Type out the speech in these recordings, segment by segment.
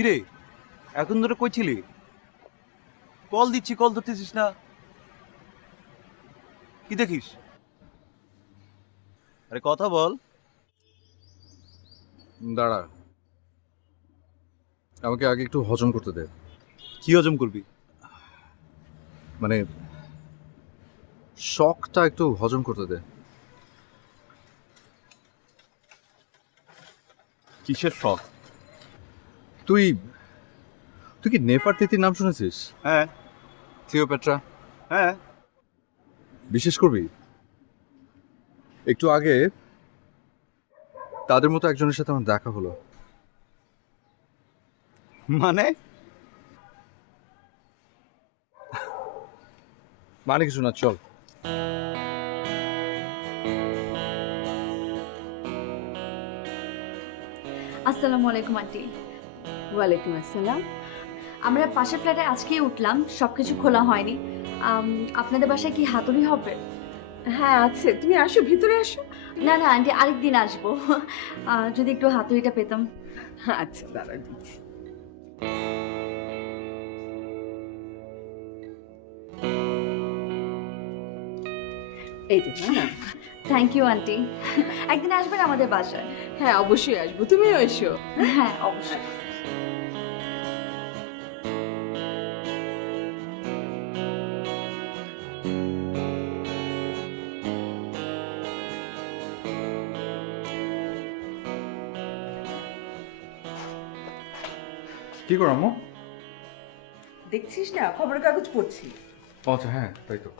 কিরে, এখন ধরে কই ছিলি? কল দিচ্ছি, কল ধরতেছিস না। কি দেখিস? আরে কথা বল। দাঁড়া, আমাকে আগে একটু হজম করতে দে। কি হজম করবি? মানে শখটা একটু হজম করতে দে। কিসের শখ? তুই তুই কি নেফারতিতির নাম শুনেছিস? হ্যাঁ। ক্লিওপেট্রা। হ্যাঁ। বিশেষ করবি, একটু আগে তাদের মতো একজনের সাথে আমার দেখা হলো। মানে? মানে কিছু না, চল। আসসালামু আলাইকুম আন্টি। ওয়ালাইকুম আসসালাম। আমরা পাশের ফ্ল্যাটে আজকেই উঠলাম, সব কিছু খোলা হয়নি। আপনাদের বাসায় কি হাতুড়ি হবে? হ্যাঁ আছে, তুমি আসো, ভিতরে আসো। না না আন্টি, আরেকদিন আসবো। যদি একটু হাতুড়িটা পেতাম। আচ্ছা দাঁড়া দিচ্ছি। এই তো হ্যাঁ। Thank you aunty. একদিন আসবেন আমাদের বাসায়। হ্যাঁ অবশ্যই আসবো, তুমিও এসো। হ্যাঁ অবশ্যই। কি করো আম্মু? দেখছিস না, খবরের কাগজ পড়ছি। আচ্ছা হ্যাঁ, তাই তো।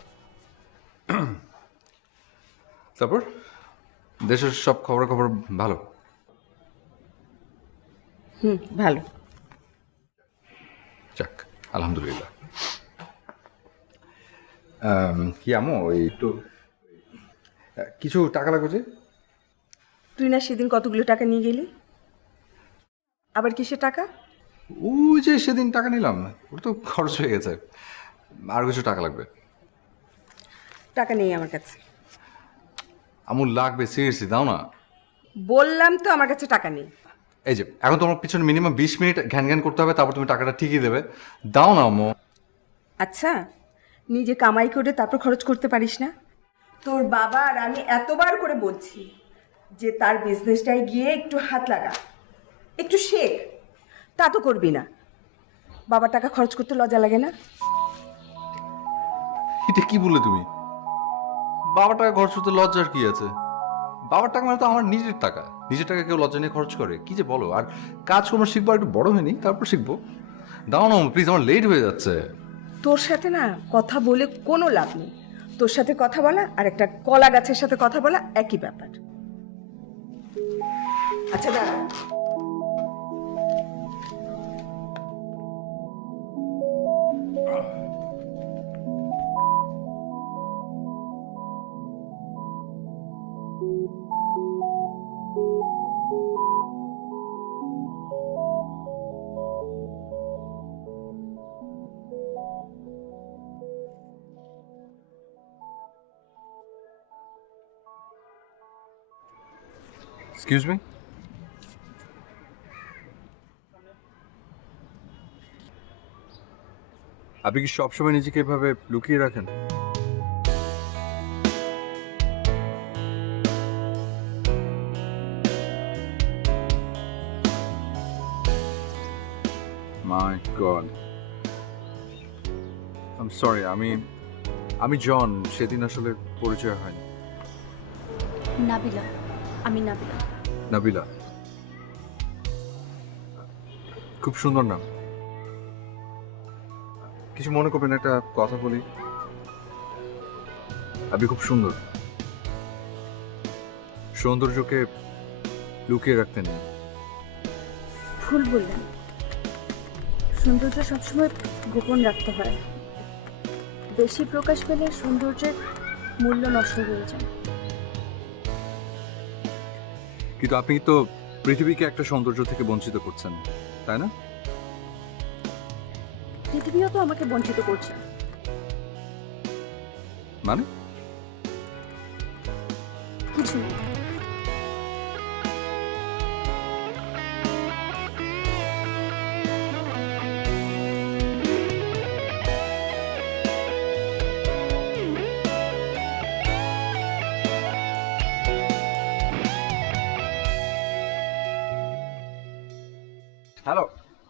তারপর দেশের সব খবর ভালো? ভালো। যাক, আলহামদুলিল্লাহ। কি আম্মু, ওই একটু কিছু টাকা লাগবে যে। তুই না সেদিন কতগুলো টাকা নিয়ে গেলি? আবার কিসের টাকা? ওই যে সেদিন টাকা নিলাম, ওটা তো খরচ হয়ে গেছে। আর কিছু টাকা লাগবে। টাকা নেই আমার কাছে। আমুল লাগবে, সিরিয়াসলি দাও না। বললাম তো আমার কাছে টাকা নেই। এই যে এখন তোমার পিছনে মিনিমাম 20 মিনিট ঘ্যান ঘ্যান করতে হবে, তারপর তুমি টাকাটা ঠিকই দেবে। দাও না আম্মু। আচ্ছা, নিজে কামাই করে তারপর খরচ করতে পারিস না? তোর বাবা আর আমি এতবার করে বলছি যে তার বিজনেসটায় গিয়ে একটু হাত লাগা, একটু শেখ, তা তো করবি না। বাবার টাকা খরচ করতে লজ্জা লাগে না? এটা কি বললে তুমি? বাবার টাকা খরচ করতে লজ্জার কি আছে? বাবার টাকা মানে তো আমার নিজের টাকা। নিজের টাকা কেউ লজ্জা নিয়ে খরচ করে? কি যে বলো। আর কাজকর্ম শিখবো, একটু বড় হয়নি, তারপর শিখবো। দাও না প্লিজ, আমার লেট হয়ে যাচ্ছে। তোর সাথে না কথা বলে কোনো লাভ নেই। তোর সাথে কথা বলা আর একটা কলা গাছের সাথে কথা বলা একই ব্যাপার। আচ্ছা দাঁড়া, এক্সকিউজ মি, আপনি কি সবসময় নিজেকে এভাবে লুকিয়ে রাখেন? মাই গড, আই এম সরি। আমি জন, সেদিন আসলে পরিচয় হয়নি। নাবিলা, আমি নাবিলা। নাবিলা, খুব সুন্দর নাম। কিছু মনে করবেন, একটা কথা বলি। আপনি খুব সুন্দর। সৌন্দর্যকে লুকিয়ে রাখতেন না। ভুল বললেন, সৌন্দর্য সবসময় গোপন রাখতে হয়। বেশি প্রকাশ পেলে সৌন্দর্যের মূল্য নষ্ট হয়ে যায়। কিন্তু আপনি তো পৃথিবীকে একটা সৌন্দর্য থেকে বঞ্চিত করছেন, তাই না? পৃথিবীও তো আমাকে বঞ্চিত করছে। মানে কিছু না।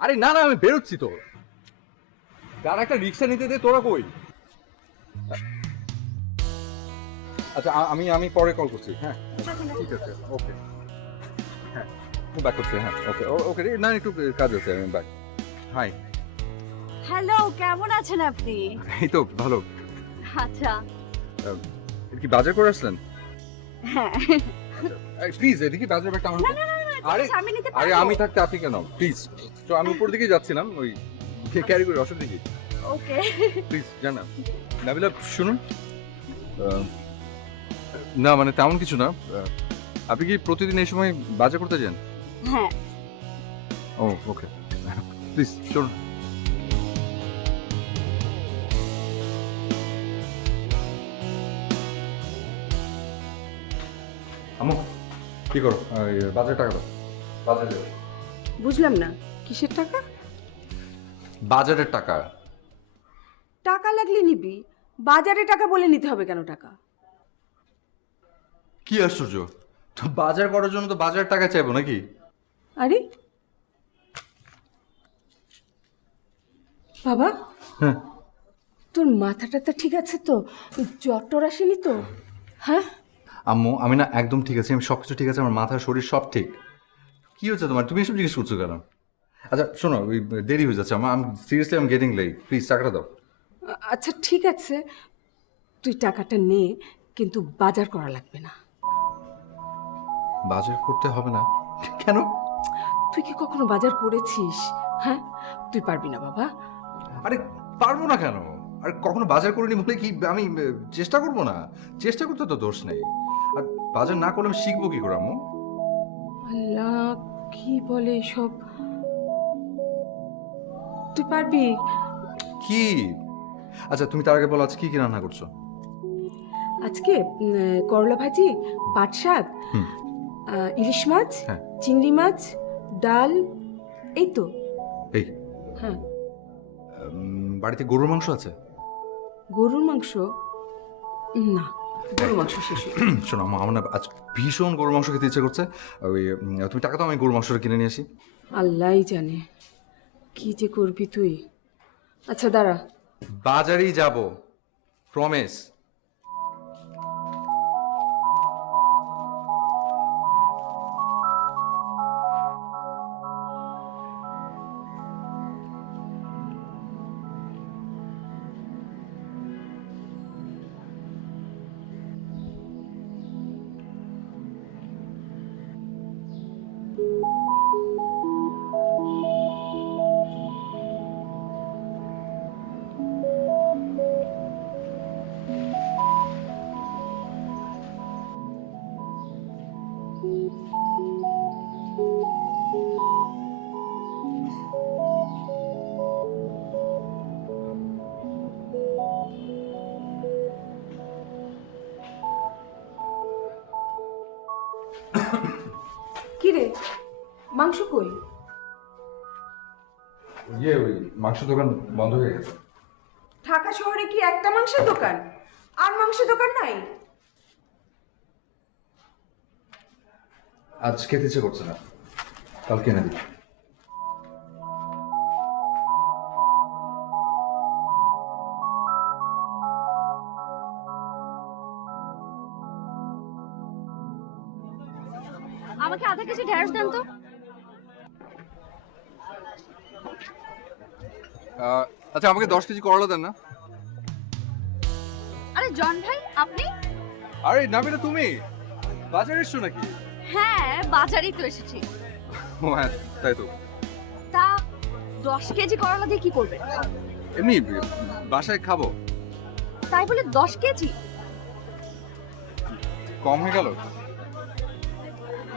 আরে না না, আমি বেরোচ্ছি তো। তার একটা রিক্সা নিতে দে, তোরা কই? আচ্ছা আমি আমি পরে কল করছি। হ্যাঁ ঠিক আছে, ওকে। হ্যাঁ ব্যাক করছি। হ্যাঁ ওকে ওকে, না একটু কাজ আছে, আমি ব্যাক। হাই। হ্যালো, কেমন আছেন আপনি? এই তো ভালো। আচ্ছা। কি বাজার করে আসলেন? হ্যাঁ। প্লিজ এদিকে বাজার ব্যাগটা আমার। আরে আমি নিতে আরে পারবো। আমি থাকতে আপনি কেন? প্লিজ। তো আমি উপর দিকে যাচ্ছিলাম, ওই ক্যারি করে অসুবিধা কি? ওকে। প্লিজ জানা। নাবিলা শুনুন, না মানে তেমন কিছু না। আপনি কি প্রতিদিন এই সময় বাজার করতে যান? হ্যাঁ। ও ওকে, প্লিজ শুনুন। আমু কি করো? বাজারে টাকা দাও। বাজারে যাও। বুঝলাম না, কিসের টাকা? বাজারের টাকা। টাকা লাগলে নিবি, বাজারে টাকা বলে নিতে হবে কেন টাকা? কি আশ্চর্য, তো বাজার করার জন্য তো বাজারের টাকা চাইবো নাকি? আরে বাবা, হ্যাঁ। তোর মাথাটা তো ঠিক আছে তো? জ্বর টর আসেনি তো? হ্যাঁ আম্মু আমি না একদম ঠিক আছে, আমি সব কিছু ঠিক আছে, আমার মাথা শরীর সব ঠিক। কি হচ্ছে তোমার? তুমি এসব জিজ্ঞেস করছো কেন? আচ্ছা শোনো, ওই দেরি হয়ে যাচ্ছে আমার, seriously I am getting late, please টাকাটা দাও। আচ্ছা ঠিক আছে, তুই টাকাটা নে, কিন্তু বাজার করা লাগবে না। বাজার করতে হবে না কেন? তুই কি কখনো বাজার করেছিস? হ্যাঁ, তুই পারবি না বাবা। আরে পারবো না কেন? আর কখনো বাজার করিনি বলে কি আমি চেষ্টা করবো না? চেষ্টা করতে তো দোষ নেই। আর বাজার না করলে আমি শিখবো কি করে আম্মু? আল্লাহ, কি বলে সব? তুই পারবি? কি? আচ্ছা তুমি তার আগে বলো, আজ কি কি রান্না করছো? আজকে করলা ভাজি, পাট শাক, হুম। ইলিশ মাছ, হ্যাঁ। চিংড়ি মাছ, ডাল, এই তো। এই হ্যাঁ। বাড়িতে গরুর মাংস আছে? গরুর মাংস? না, গরুর মাংস শেষ হয়ে গেছে। শোনো আম্মু, আমার না আজ ভীষণ গরুর মাংস খেতে ইচ্ছে করছে। ওই তুমি টাকা তো, আমি গরুর মাংসটা কিনে নিয়ে আসি। আল্লাহই জানে কি যে করবি তুই। আচ্ছা দাঁড়া। বাজারেই যাব, প্রমিস। কি রে, মাংস কই? ওই মাংস দোকান বন্ধ হয়ে গেছে। ঢাকা শহরে কি একটা মাংসের দোকান? আর মাংসের দোকান নাই? আজ খেতে ইচ্ছে করছে না, কাল কিনে দিই। আমাকে আধা কেজি ঢেঁড়স দেন তো। আচ্ছা আমাকে 10 কেজি করলা দেন না। আরে জন ভাই, আপনি? আরে নাবিলা, তুমি বাজারে এসছো নাকি? হ্যাঁ, বাজারেই তো এসেছি। ও হ্যাঁ তাই তো। তা 10 কেজি করলা দিয়ে কি করবেন? এমনি বাসায় খাবো। তাই বলে 10 কেজি? কম হয়ে গেল।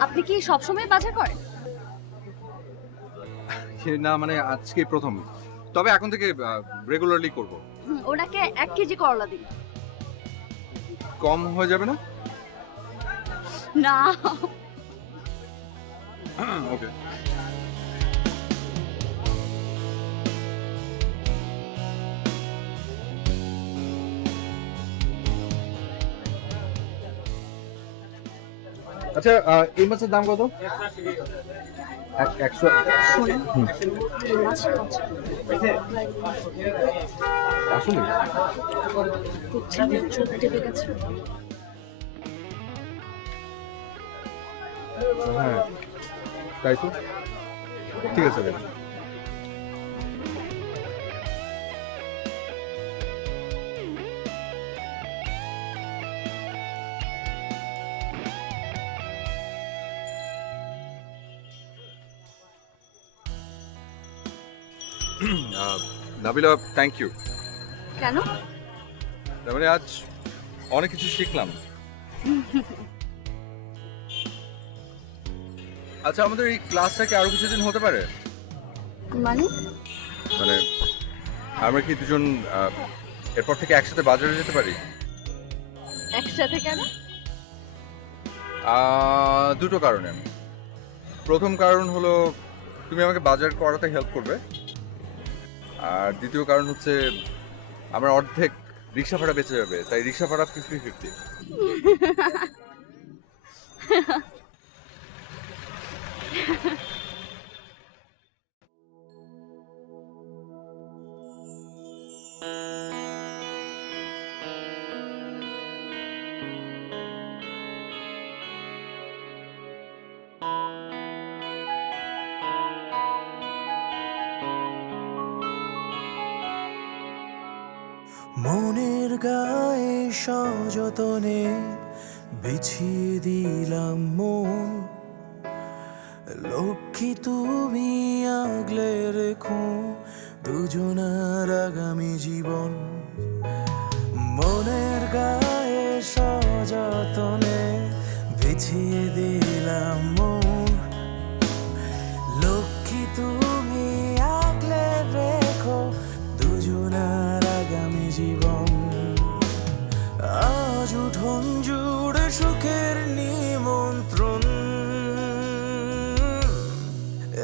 আপনি কি সবসময় বাজার করেন? না মানে আজকে প্রথম, তবে এখন থেকে রেগুলারলি করব। ওনাকে 1 কেজি করলা দিন। কম হয়ে যাবে না? না। ওকে। আচ্ছা এই মাছের দাম কত? 100। আসলে হ্যাঁ তাই তো, ঠিক আছে ভাই। Nabila, thank you. কেন? তার মানে আজ অনেক কিছু শিখলাম। আচ্ছা, আমাদের এই ক্লাসটা কি আরো কিছুদিন হতে পারে? মানে মানে আমরা কি দুজন এরপর থেকে একসাথে বাজারে যেতে পারি? একসাথে কেন? দুটো কারণে। প্রথম কারণ হলো তুমি আমাকে বাজার করাতে হেল্প করবে, আর দ্বিতীয় কারণ হচ্ছে আমার অর্ধেক রিক্সা ভাড়া বেঁচে যাবে, তাই রিক্সা ভাড়া 50-50। মনের গায়ে সযতনে বিছিয়ে দিলাম মন, লক্ষ্মী তুমি আগলে রেখো দুজনার আগামী জীবন। মনের গায়ে সযতনে বিছিয়ে দিলাম মন, লক্ষ্মী তুমি আগলে রেখো দুজনার আগামী জীবন। আজ উঠোন জুড়ে সুখের নিমন্ত্রণ,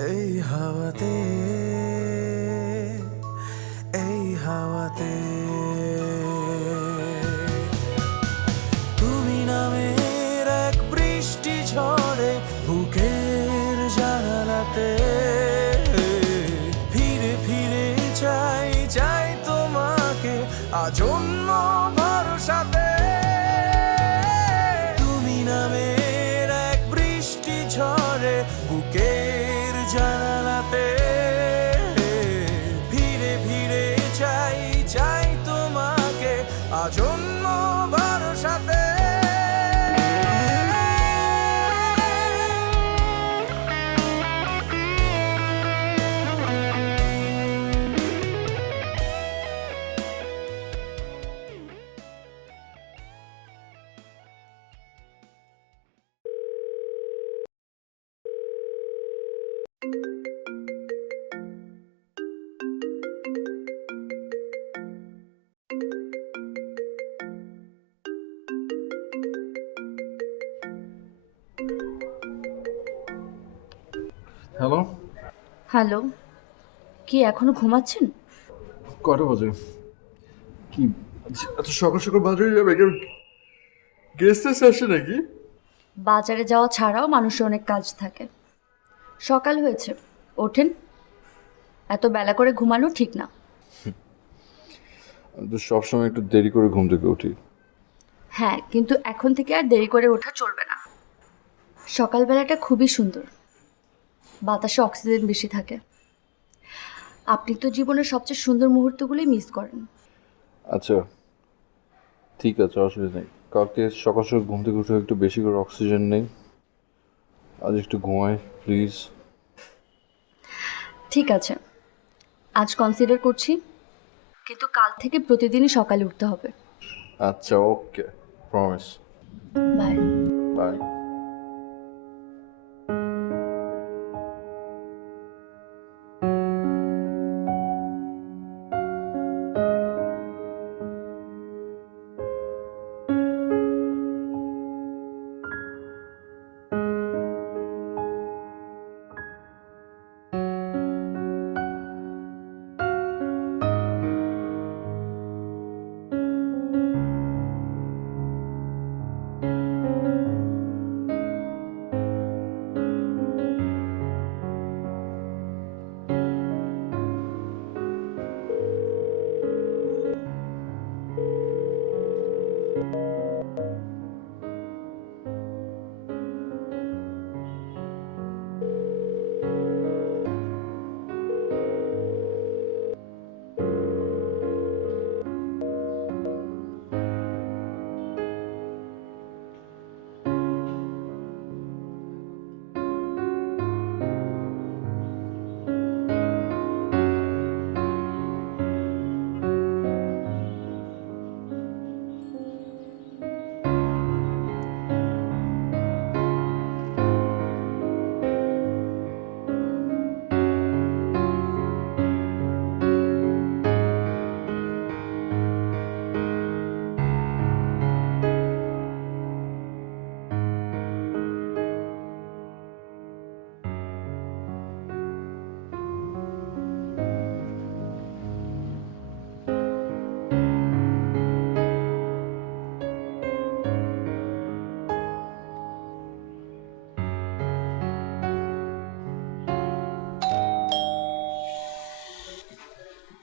এই হাওয়াতে, এই হাওয়াতে। তুমি নামের এক বৃষ্টি ঝড়ে বুকের জানালাতে, ফিরে ফিরে চাই চাই তোমাকে আজন্ম ভরসাতে। তুমি নামের এক বৃষ্টি ঝড়ে বুকের জানালাতে, ফিরে ফিরে চাই চাই তোমাকে আজন্ম ভরসাতে। হ্যালো, হ্যালো, কি এখনো ঘুমাচ্ছেন? কটা বাজে? কি এত সকাল সকাল বাজারে যাবে? গেস্ট আসে নাকি? বাজারে যাওয়া ছাড়াও মানুষের অনেক কাজ থাকে। সকাল হয়েছে, ওঠেন। এত বেলা করে ঘুমানো ঠিক না। আমি তো সবসময় একটু দেরি করে ঘুম থেকে উঠি। হ্যাঁ, কিন্তু এখন থেকে আর দেরি করে ওঠা চলবে না। সকালবেলাটা খুবই সুন্দর, বাতাসে অক্সিজেন বেশি থাকে। আপনি তো জীবনের সবচেয়ে সুন্দর মুহূর্তগুলোই মিস করেন। আচ্ছা ঠিক আছে, অসুবিধা নেই। কালকে সকাল সকাল ঘুম থেকে উঠে একটু বেশি করে অক্সিজেন নেই। আজ একটু ঘুমাই প্লিজ। ঠিক আছে, আজ কনসিডার করছি, কিন্তু কাল থেকে প্রতিদিনই সকালে উঠতে হবে। আচ্ছা ওকে, প্রমিস। বাই। বাই।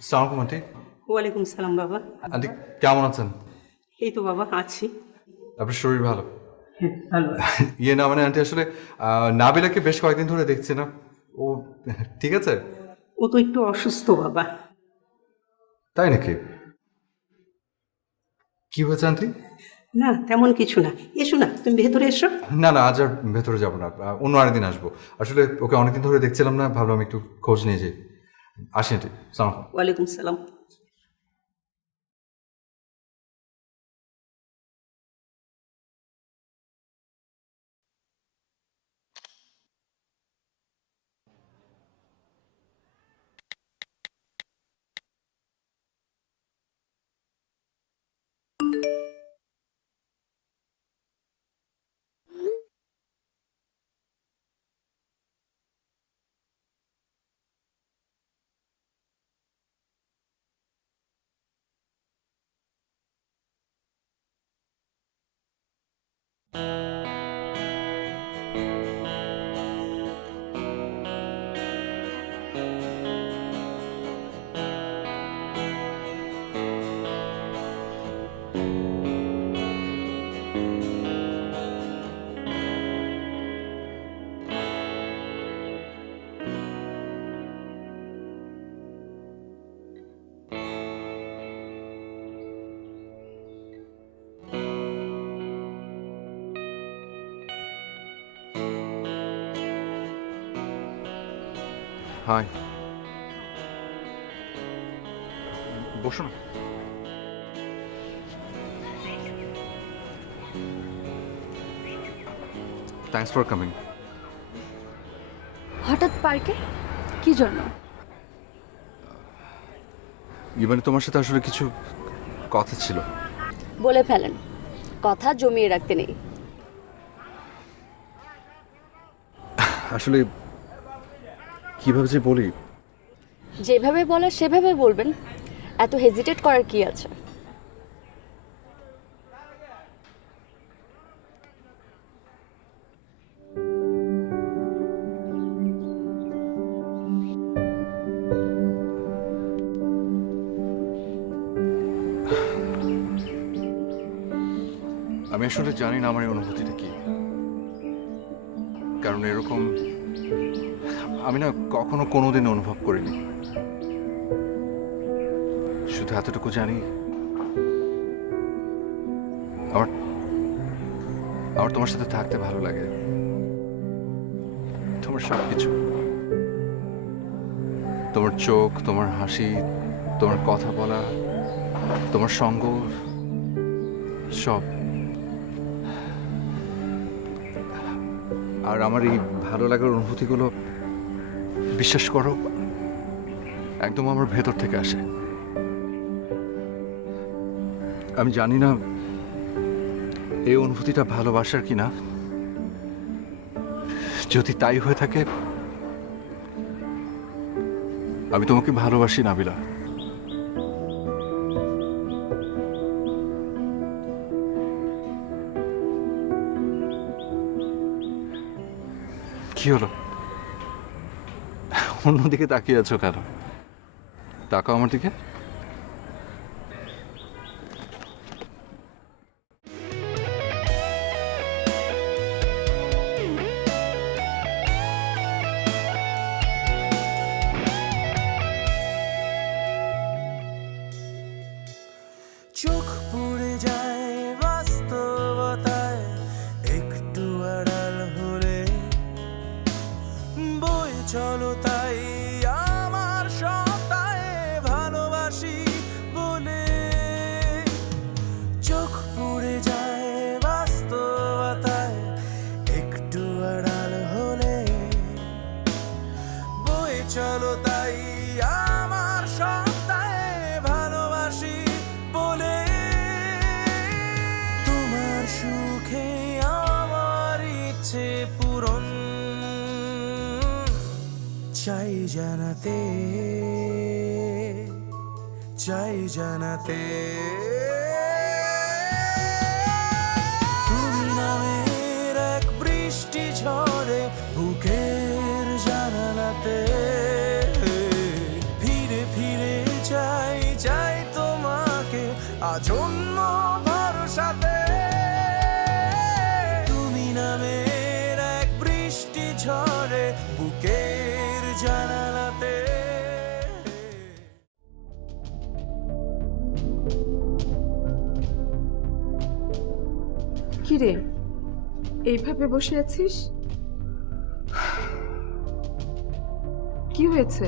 সালাম আন্টি। ওয়ালাইকুম সালাম বাবা। আন্টি কেমন আছেন? এই তো বাবা আছি। আপনার শরীর ভালো? ভালো। ইয়ে না মানে আন্টি আসলে নাবিলাকে বেশ কয়েকদিন ধরে দেখছি না, ও ঠিক আছে? ও তো একটু অসুস্থ বাবা। তাই নাকি? কি হয়েছে আন্টি? না তেমন কিছু না, এসো না তুমি ভেতরে এসো। না না, আজ আর ভেতরে যাবো না, অন্য আরেকদিন আসবো। আসলে ওকে অনেকদিন ধরে দেখছিলাম না, ভাবলাম একটু খোঁজ নিয়ে যাই। আসি আন্টি, সালাম। ওয়ালাইকুম সালাম। হাই, বসো না। Thanks for coming. হঠাৎ পার্কে কি জন্য? মানে তোমার সাথে আসলে কিছু কথা ছিল। বলে ফেলেন, কথা জমিয়ে রাখতে নেই। আসলে কিভাবে যে বলি, যেভাবে বলার সেভাবে বলবেন, এত হেজিটেট করার কি আছে? আমি আসলে জানি না আমার এই অনুভূতিটা কি, কারণ এরকম আমি না কখনো কোনোদিন অনুভব করিনি। শুধু এতটুকু জানি, আমার আমার তোমার সাথে থাকতে ভালো লাগে। তোমার সব কিছু, তোমার চোখ, তোমার হাসি, তোমার কথা বলা, তোমার সঙ্গ, সব। আর আমার এই ভালো লাগার অনুভূতিগুলো, বিশ্বাস করো, একদম আমার ভেতর থেকে আসে। আমি জানি না এই অনুভূতিটা ভালোবাসার কিনা। যদি তাই হয়ে থাকে, আমি তোমাকে ভালোবাসি নাবিলা। কি হলো? অন্যদিকে তাকিয়ে আছো কেন? তাকাও আমার দিকে। চোখ পুড়ে যায় বাস্তবতায়, একটু আড়াল হলে বই চলো তাই আমার সত্তায় ভালোবাসি বলে। চোখ পুড়ে যায় বাস্তবতায়, একটু আড়াল হলে বই চলো তাই আমার সত্তায় ভালোবাসি বলে। তোমার সুখে আমার ইচ্ছে পূরণ চাই জানাতে, চাই জানাতে। তুমি নামের এক বৃষ্টি ঝরে বুকের জানালাতে, ফিরে ফিরে চাই আজন্ম ভরসাতে তুমি নামের এক বৃষ্টি ঝরে বুকের জানালাতে। কি রে, এইভাবে বসে আছিস? কি হয়েছে?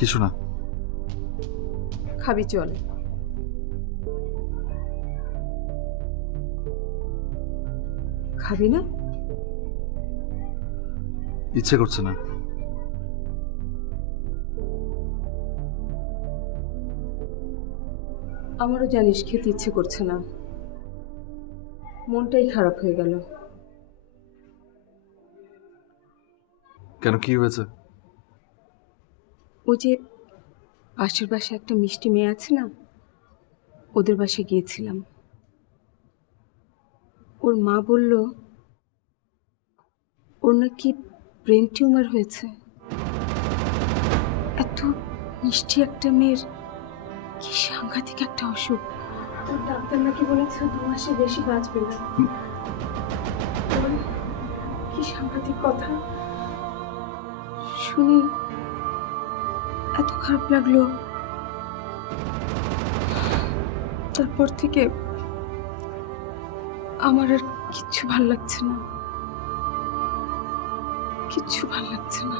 কিছু না। খাবি চল। খাবি না? ইচ্ছে করছে না। আমারও জানিস খেতে ইচ্ছে করছে না, মনটাই খারাপ হয়ে গেল। কেন, কি হয়েছে? ওই যে পাশের বাসায় একটা মিষ্টি মেয়ে আছে না, ওদের বাসায় গিয়েছিলাম। ওর মা বলল ওর নাকি ব্রেন টিউমার হয়েছে। এত মিষ্টি একটা মেয়ের কি সাংঘাতিক একটা অসুখ। ওর ডাক্তার নাকি বলেছে 2 মাসে বেশি বাঁচবে না। কি সাংঘাতিক কথা শুনি, এত খারাপ লাগলো। তারপর থেকে আমার আর কিচ্ছু ভাল লাগছে না, কিচ্ছু ভাল লাগছে না।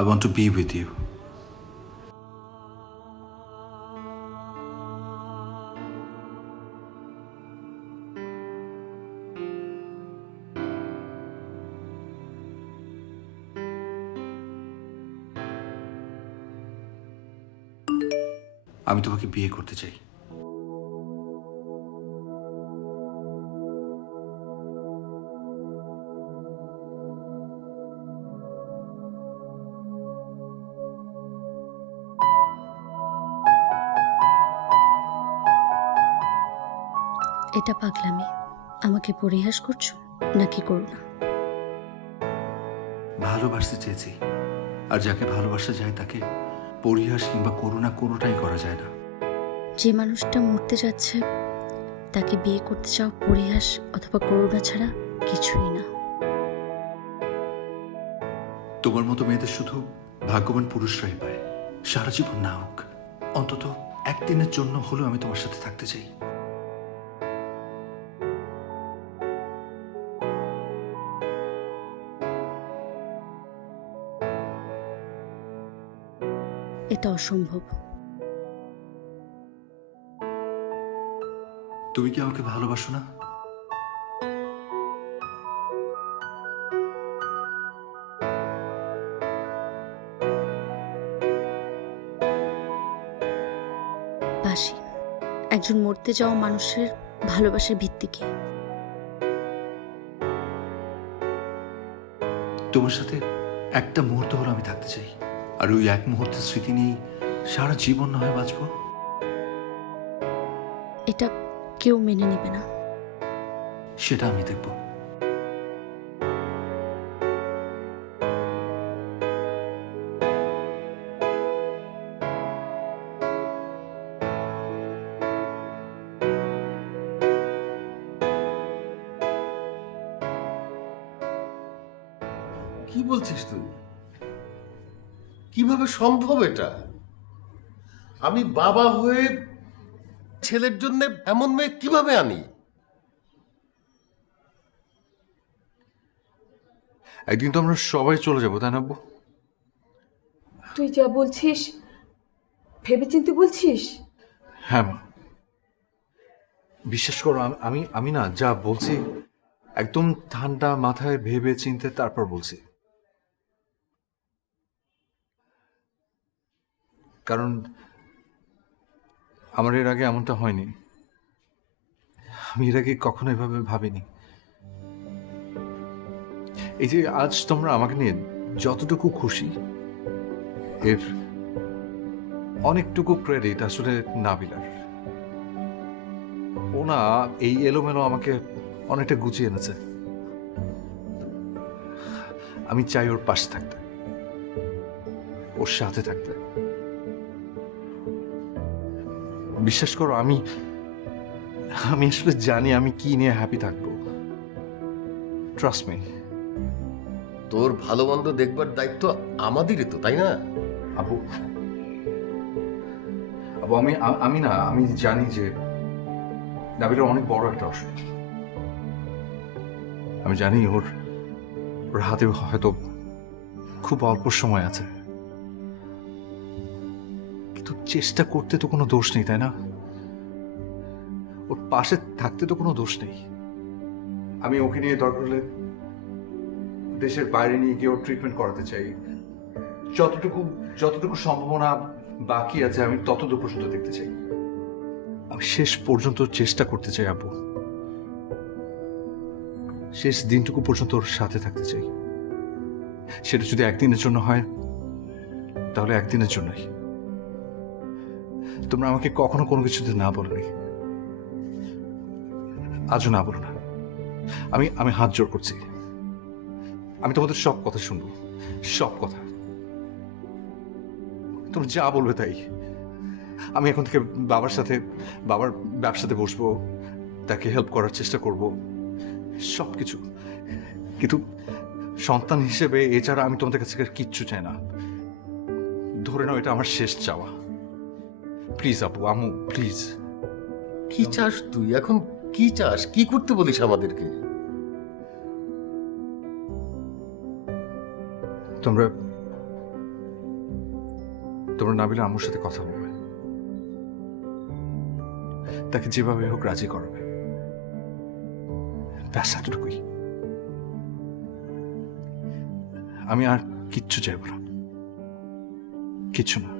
I want to be with you. আমি তোমাকে বিয়ে করতে চাই। এটা পাগলামি। আমাকে পরিহাস করছো নাকি করুণা? ভালোবাসতে চেয়েছি, আর যাকে ভালোবাসা যায় তাকে পরিহাস কিংবা করুণা কোনোটাই করা যায় না। যে মানুষটা মরতে যাচ্ছে তাকে বিয়ে করতে চাও পরিহাস অথবা করুণা ছাড়া কিছুই না। তোমার মতো মেয়েদের শুধু ভাগ্যবান পুরুষরাই পায়, সারা জীবন না হোক, অন্তত একদিনের জন্য হলেও আমি তোমার সাথে থাকতে চাই। এটা অসম্ভব। তুমি কি আমাকে ভালোবাসো না? বাসি। একজন মরতে যাওয়া মানুষের ভালোবাসার ভিত্তি কি? তোমার সাথে একটা মুহূর্ত হলো আমি থাকতে চাই, আর ওই এক মুহূর্তের স্মৃতি নিয়েই সারা জীবন না হয় বাঁচবো। এটা কেউ মেনে নেবে না। সেটা আমি দেখব। কি বলছিস তুই? কিভাবে সম্ভব এটা? আমি বাবা হয়ে ছেলের জন্য এমন মেয়ে কিভাবে আনি? একদিন তো আমরা সবাই চলে যাবো, তাই না আব্বু? তুই যা বলছিস ভেবেচিন্তে বলছিস? হ্যাঁ মা, বিশ্বাস করো, আমি আমি না যা বলছি একদম ঠান্ডা মাথায় ভেবে চিনতে তারপর বলছি। কারণ আমার এর আগে এমনটা হয়নি। আমি এর আগে কখনো এভাবে ভাবিনি। এই যে আজ তোমরা আমাকে নিয়ে যতটুকু খুশি, এর অনেকটুকু ক্রেডিট আসলে নাবিলার। ও না এই এলোমেলো আমাকে অনেকটা গুছিয়ে এনেছে। আমি চাই ওর পাশে থাকতে, ওর সাথে থাকতে। বিশ্বাস করো, আমি আমি আসলে জানি আমি কি নিয়ে হ্যাপি থাকবো। Trust me. তোর ভালো মন্দ দেখবার দায়িত্ব আমাদেরই তো, তাই না? আবু আবু আমি আমি না আমি জানি যে নাবিলের অনেক বড় একটা অসুখ। আমি জানি ওর ওর হাতে হয়তো খুব অল্প সময় আছে, কিন্তু চেষ্টা করতে তো কোনো দোষ নেই, তাই না? ওর পাশে থাকতে তো কোনো দোষ নেই। আমি ওকে নিয়ে দরকার হলে দেশের বাইরে নিয়ে গিয়ে ওর ট্রিটমেন্ট করাতে চাই। যতটুকু যতটুকু সম্ভাবনা বাকি আছে আমি ততটুকু পর্যন্ত দেখতে চাই। আমি শেষ পর্যন্ত চেষ্টা করতে চাই আপু, শেষ দিনটুকু পর্যন্ত ওর সাথে থাকতে চাই। সেটা যদি একদিনের জন্য হয় তাহলে একদিনের জন্যই। তোমরা আমাকে কখনো কোনো কিছুতে না বলনি, আজও না বলো না। আমি আমি হাত জোড় করছি, আমি তোমাদের সব কথা শুনবো, সব কথা। তুমি যা বলবে তাই। আমি এখন থেকে বাবার ব্যবসাতে বসবো, তাকে হেল্প করার চেষ্টা করব, সবকিছু। কিন্তু সন্তান হিসেবে এছাড়া আমি তোমাদের কাছে কিচ্ছু চাই না। ধরে নাও এটা আমার শেষ চাওয়া। প্লিজ আপু, আম্মু, প্লিজ। কি চাস তুই এখন? কি চাস? কি করতে বলিস আমাদেরকে? তোমরা তোমরা নাবিলা আম্মুর সাথে কথা বলবে, তাকে যেভাবে হোক রাজি করাবে। ব্যাস এতটুকুই। আমি আর কিচ্ছু চাইব না, কিচ্ছু না।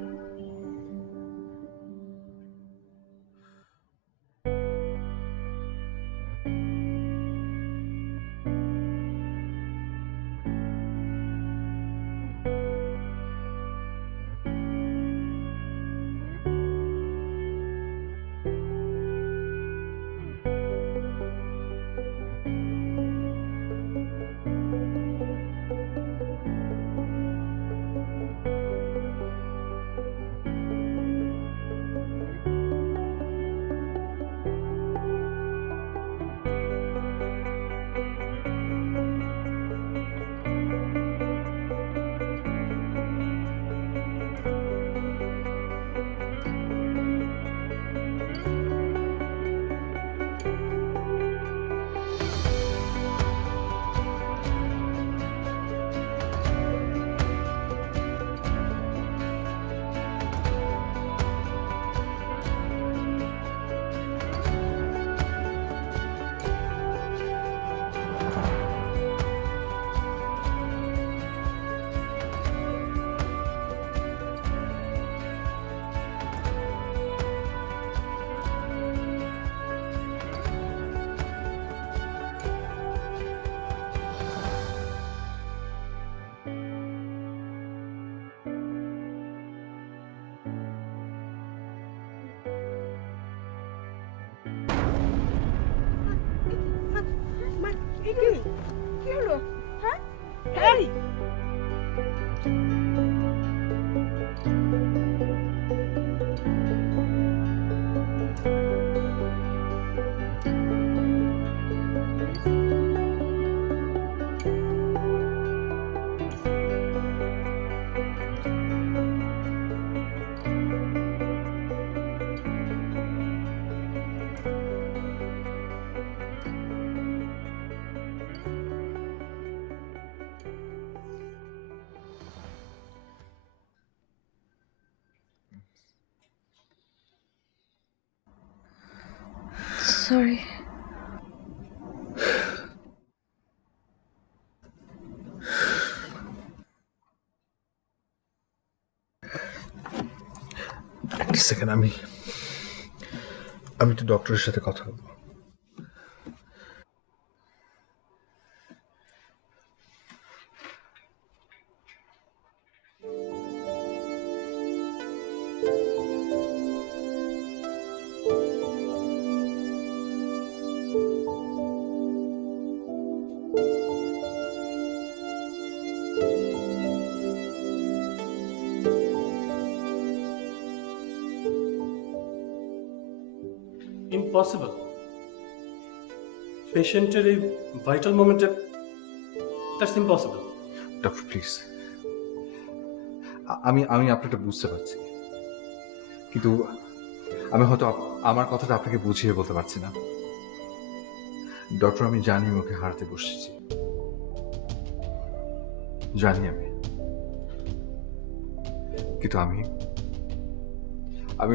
কি হলো? হ্যাঁ এই সরি। একটা সেকেন্ড, আমি একটু ডক্টরের সাথে কথা বলবো। ইম্পসিবল। পেশেন্টের এই ভাইটাল মোমেন্টে দ্যাটস ইম্পসিবল। ডক্টর প্লিজ, আমি আপনারটা বুঝতে পারছি, কিন্তু আমি হয়তো আমার কথাটা আপনাকে বুঝিয়ে বলতে পারছি না। ডক্টর, আমি জানি ওকে হারাতে বসেছি, জানি আমি, কিন্তু আমি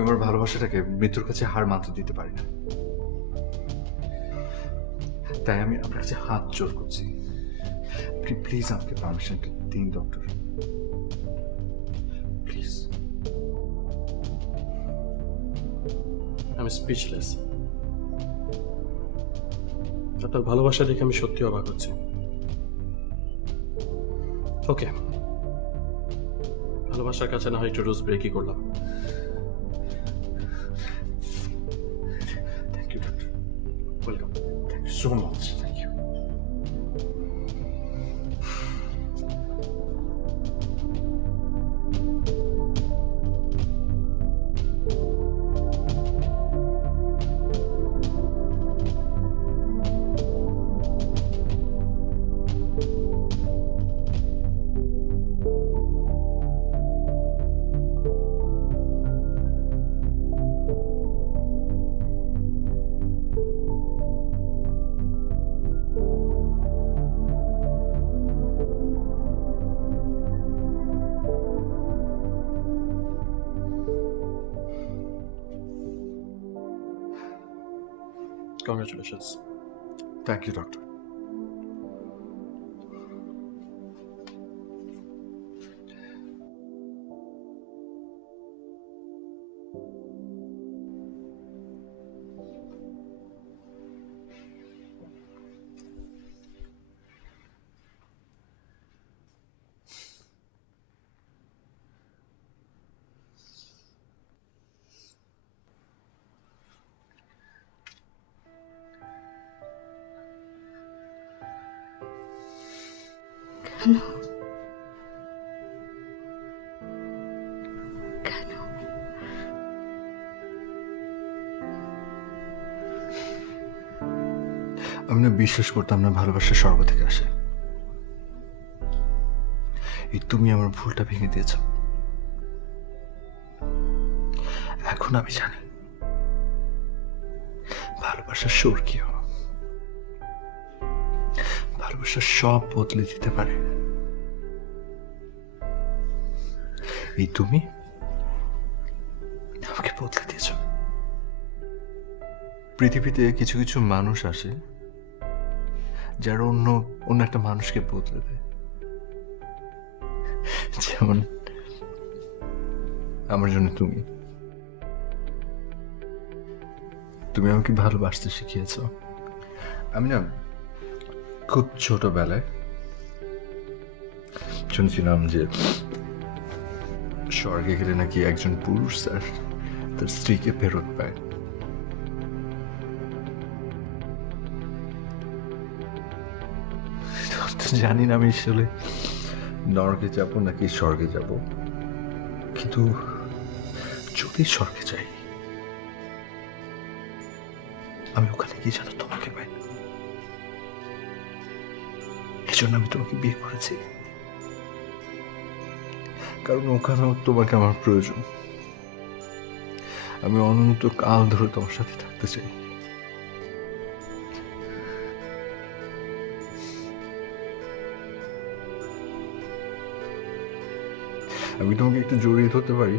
আমার ভালোবাসাটাকে মৃত্যুর কাছে হার মানতে দিতে পারি না। তাই আমি আপনার কাছে হাত জোর করছি, প্লিজ আমাকে পারমিশনটা দিন ডক্টর, প্লিজ। আমি স্পিচলেস। আপনার ভালোবাসা দেখে আমি সত্যি অবাক হচ্ছি। ওকে, ভালোবাসার কাছে না হয় একটু রুলস ব্রেকই করলাম। Thank you doctor, welcome. Thank you so much, thank you. Congratulations. Thank you doctor. কেন? কেন? আমি না বিশ্বাস করতাম না ভালোবাসা স্বর্গ থেকে আসে। এই তুমি আমার ভুলটা ভেঙে দিয়েছ। এখন আমি জানি ভালোবাসা স্বর্গীয়, ভালোবাসা সব বদলে দিতে পারে। এই তুমি আমাকে বদলে দিয়েছ। পৃথিবীতে কিছু কিছু মানুষ আসে যারা অন্য একটা মানুষকে বদলে দেয়, যেমন আমার জন্য তুমি আমাকে ভালোবাসতে শিখিয়েছ। আমি না খুব ছোটবেলায় শুনছিলাম যে স্বর্গে গেলে নাকি একজন পুরুষ তার স্ত্রীকে ফেরত পায়। তো জানি না আমি আসলে নরকে যাব নাকি স্বর্গে যাব, কিন্তু যদি স্বর্গে যাই আমি ওখানে গিয়ে জানো তোমাকে পাই। এজন্য আমি তোমাকে বিয়ে করেছি, কারণ ওখানেও তোমাকে আমার প্রয়োজন। আমি অনন্ত কাল ধরে তোমার সাথে থাকতে চাই। আমি তোমাকে একটু জড়িয়ে ধরতে পারি?